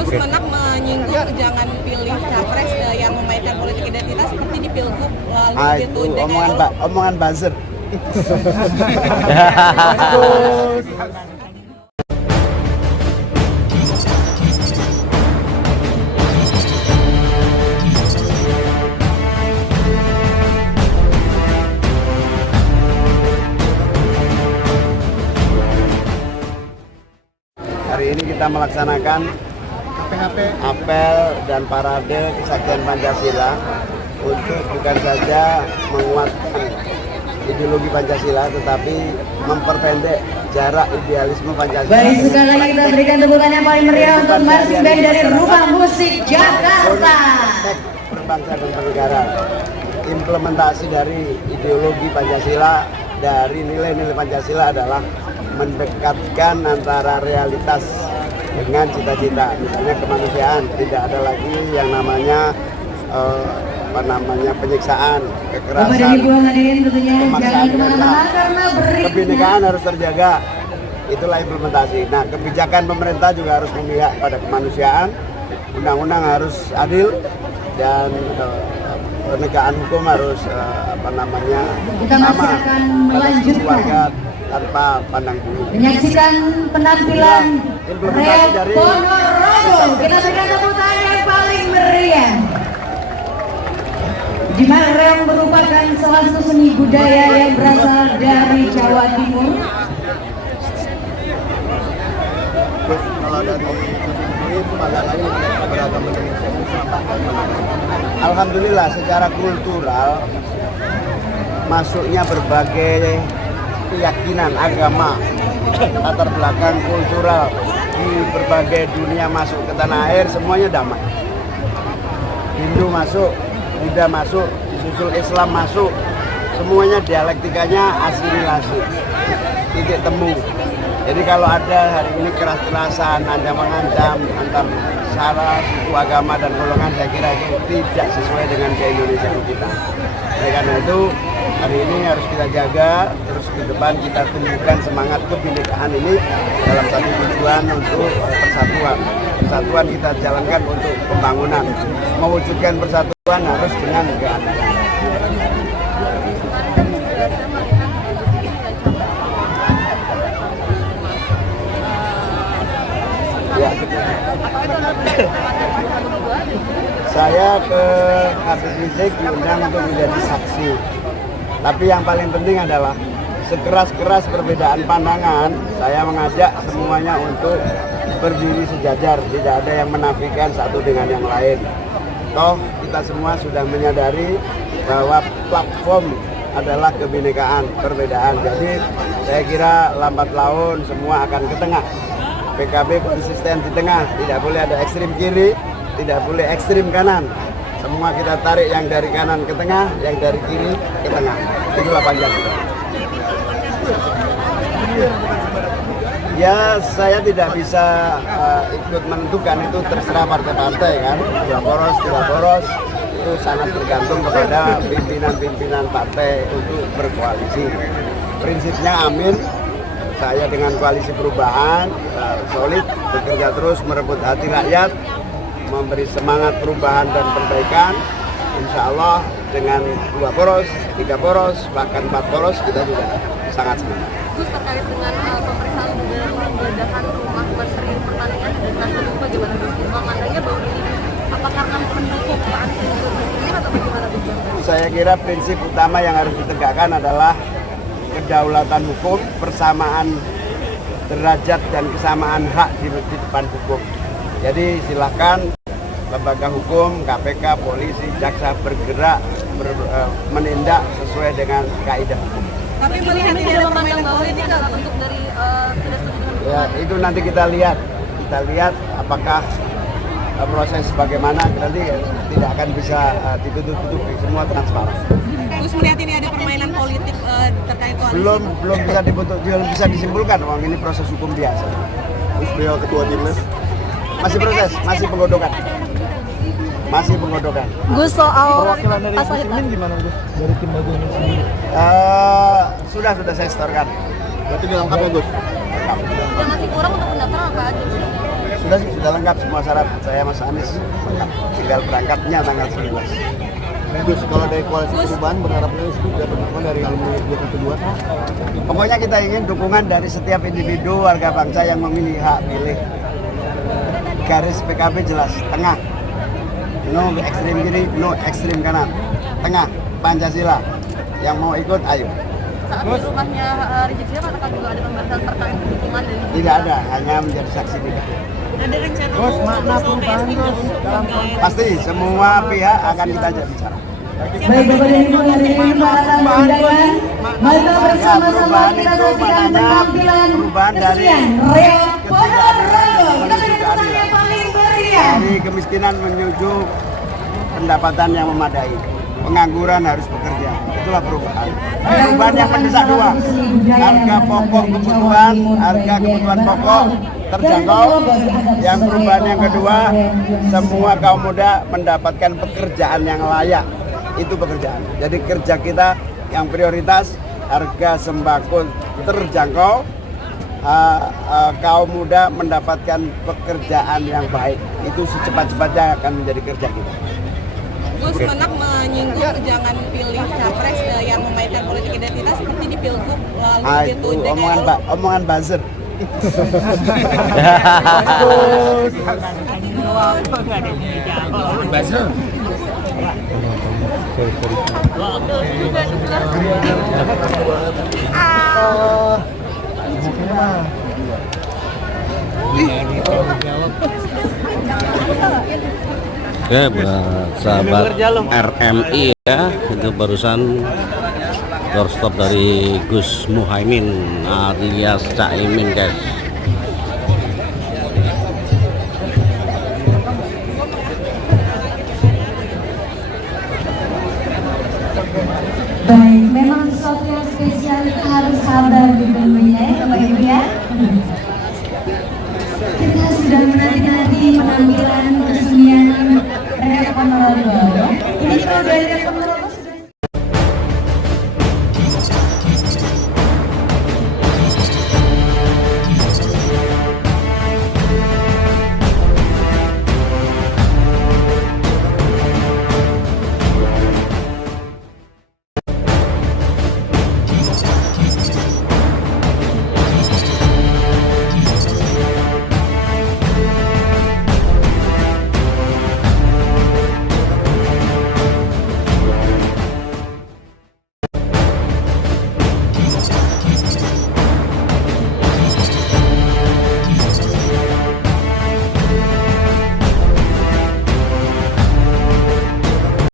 Gus Menak menyinggung jangan pilih capres yang memainkan politik identitas seperti di Pilgub lalu itu omongan buzzer. Hari ini kita melaksanakan apel dan parade kesaktian Pancasila untuk bukan saja menguatkan ideologi Pancasila tetapi memperpendek jarak idealisme Pancasila. Baik, sekali lagi kita berikan tepukan yang paling meriah untuk marching band dari Rumah Musik Jakarta. Berbangsa dan bernegara. Implementasi dari ideologi Pancasila, dari nilai-nilai Pancasila adalah mendekatkan antara realitas dengan cita-cita, misalnya kemanusiaan. Tidak ada lagi yang namanya penyiksaan, kekerasan, pemaksaan, kebinekaan harus terjaga. Itulah implementasi. Nah, kebijakan pemerintah juga harus memihak pada kemanusiaan, undang-undang harus adil, dan penegakan hukum harus sama pada warga tanpa pandang bulu. Menyaksikan penampilan Reok Ponorogo, kita berikan tepuk tangan yang paling meriah. Di mana Reok merupakan salah satu seni budaya yang berasal dari Jawa Timur. Kalau dari sendiri pandangannya beragam Indonesia. Alhamdulillah secara kultural masuknya berbagai keyakinan agama, latar belakang kultural di berbagai dunia masuk ke tanah air, semuanya damai. Hindu masuk, Buddha masuk, disusul Islam masuk, semuanya dialektikanya asimilasi, titik temu. Jadi kalau ada hari ini keras-kerasan, ada mengancam antar sara, suku, agama, dan golongan, saya kira itu tidak sesuai dengan keindonesiaan kita. Oleh karena itu, hari ini harus kita jaga, terus ke depan kita tumbuhkan semangat kebinekaan ini dalam satu tujuan untuk persatuan. Persatuan kita jalankan untuk pembangunan. Mewujudkan persatuan harus dengan keadilan. Ya. Saya ke Habib Rizik diundang untuk menjadi saksi. Tapi yang paling penting adalah sekeras-keras perbedaan pandangan, saya mengajak semuanya untuk berdiri sejajar, tidak ada yang menafikan satu dengan yang lain. Toh kita semua sudah menyadari bahwa platform adalah kebinekaan, perbedaan. Jadi saya kira lambat laun semua akan ke tengah. PKB konsisten di tengah, tidak boleh ada ekstrim kiri, tidak boleh ekstrim kanan. Semua kita tarik yang dari kanan ke tengah, yang dari kiri ke tengah. Itulah Pancasila. Ya, saya tidak bisa ikut menentukan, itu terserah partai-partai kan. Ya poros, tidak poros, itu sangat tergantung kepada pimpinan-pimpinan partai untuk berkoalisi. Prinsipnya amin. Saya dengan koalisi perubahan solid, bekerja terus merebut hati rakyat, memberi semangat perubahan dan perbaikan. Insya Allah dengan 2 poros, 3 poros, bahkan 4 poros kita juga sangat semangat. Gus, terkait dengan pemeriksaan penggeledahan rumah Menteri Pertanian dan Nasdem, bagaimana Gus? Maknanya bahwa ini apa karena pendukung Pak Anies sendiri atau bagaimana Gus? Saya kira prinsip utama yang harus ditegakkan adalah kedaulatan hukum, persamaan derajat dan kesamaan hak di depan hukum. Jadi silakan lembaga hukum, KPK, polisi, jaksa bergerak, menindak sesuai dengan kaidah hukum. Tapi melihat ini ada permainan politik untuk dari tidak setuju. Ya, itu nanti kita lihat apakah proses bagaimana, nanti tidak akan bisa ditutup-tutupi, semua transparan. Gus, melihat ini ada permainan politik terkait koalisi? Belum bisa disimpulkan, ini proses hukum biasa. Gus, beliau ketua timnas. Masih proses, masih penggodokan. Gus, soal Perwakilan dari Muslimin gimana Gus? Dari tim Bagian sendiri? Sudah saya setorkan. Berarti dilengkap ya Gus? yang masih kurang untuk pendaftaran apa aja? Sudah sih, sudah lengkap semua syarat. Saya Mas Anies lengkap. Tinggal berangkatnya tanggal 19. Gus, kalau dari koalisi perubahan berharapnya juga teman-teman dari alumni 22. Pokoknya kita ingin dukungan dari setiap individu warga bangsa yang memilih hak pilih. Garis PKB jelas, tengah. No ekstrim kiri, no ekstrim kanan. Tengah, Pancasila. Yang mau ikut, ayo. Saat di rumahnya Rizik Sihab apakah juga ada pembahasan terkait dukungan dari Tidak ada, hanya menjadi saksi tidak. ada rencana Gus, makna perubahan Gus dalam konteks Pasti semua pihak akan kita ajak bicara. Baik Bapak dan Ibu hadirin para tamu undangan, maka bersama-sama kita saksikan penampilan kesenian Reok Ponorogo. Kita beri tepuk tangan yang paling meriah. Dari kemiskinan menuju pendapatan yang memadai. Pengangguran harus bekerja. Itulah perubahan. Perubahan yang mendesak dua. Harga pokok kebutuhan, harga kebutuhan pokok terjangkau. Yang perubahan yang kedua, semua kaum muda mendapatkan pekerjaan yang layak. Itu pekerjaan. Jadi kerja kita yang prioritas, harga sembako terjangkau, kaum muda mendapatkan pekerjaan yang baik. Itu secepat-cepatnya akan menjadi kerja kita. Gus Menak menyinggung jangan pilih capres yang memainkan politik identitas seperti di Pilgub lalu Itu omongan buzzer. Oke, sahabat RMI ya, itu barusan doorstop dari Gus Muhaimin alias Caimin guys. Baik.